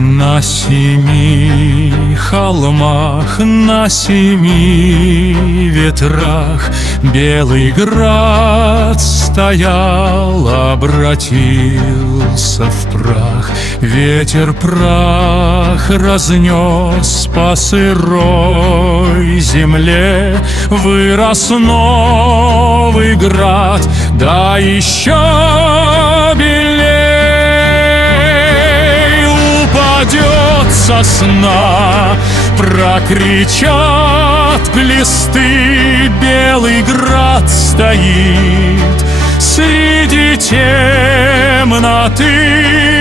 На семи холмах, на семи ветрах Белый град стоял, обратился в прах. Ветер прах разнес по сырой земле, вырос новый град, да еще белей. Упадет сосна, прокричат глисты, Белый град стоит среди темноты.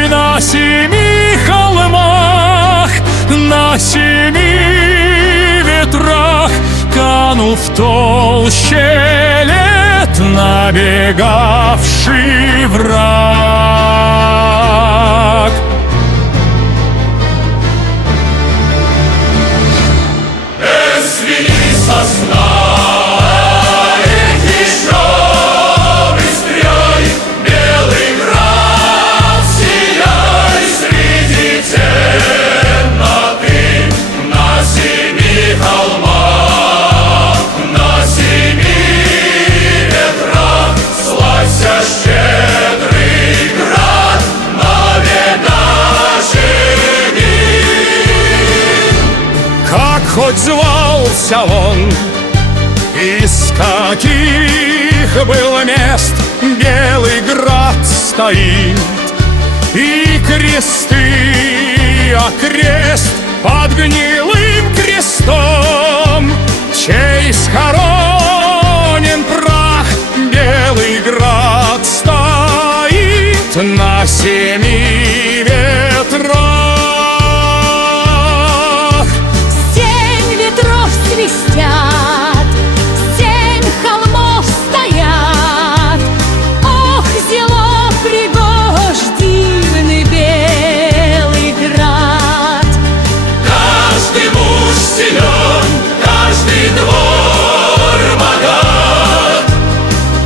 На семи холмах, на семи ветрах канул в толще лет набегавший враг. Извини, сосна, еще быстрей, Белый град, сияй среди темноты. На семи холмах, на семи ветрах славься щедрый град, навек живи. Как хоть звался он, из каких был мест, Белый град стоит, и кресты окрест под гнилым крестом, чей схоронен прах. Белый град стоит на семи ветрах. Семь ветров свистят, семь холмов стоят. Ох, зело пригож дивный Белый град. Каждый муж силен, каждый двор богат,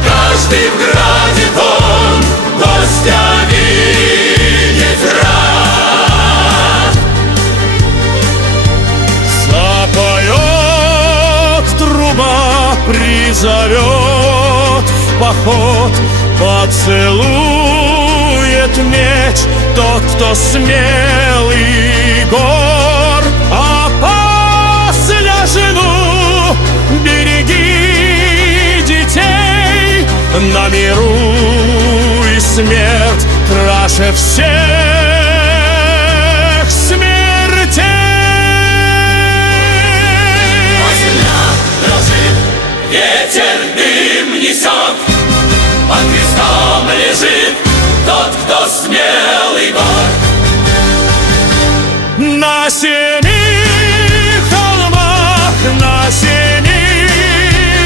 каждый в граде дом гостя видеть рад. Запоет труба, призовет в поход, поцелует меч тот, кто смелый гор. А после жену береги детей, на миру и смерть краше всех смертей. Земля дрожит, ветер дым несет, под крестом лежит тот, кто смелый гор. На семи холмах, на семи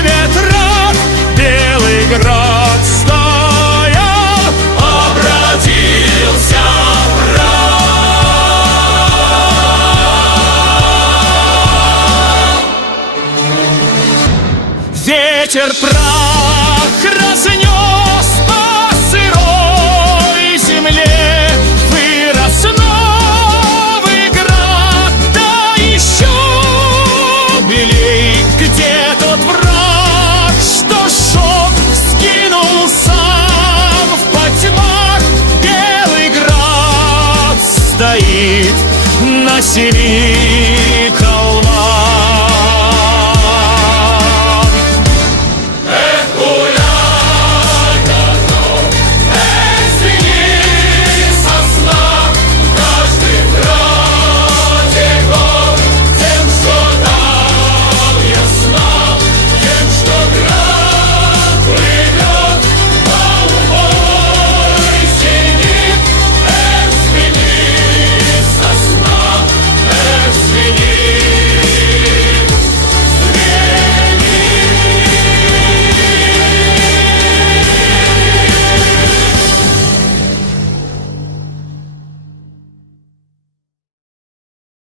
ветрах Белый град стоял, Обратился в прах. ветер прах разнес по сырой земле, вырос новый град, да еще белей. Где тот враг, что шел, скинул сам в потьмах? Белый град стоит на семи холмах.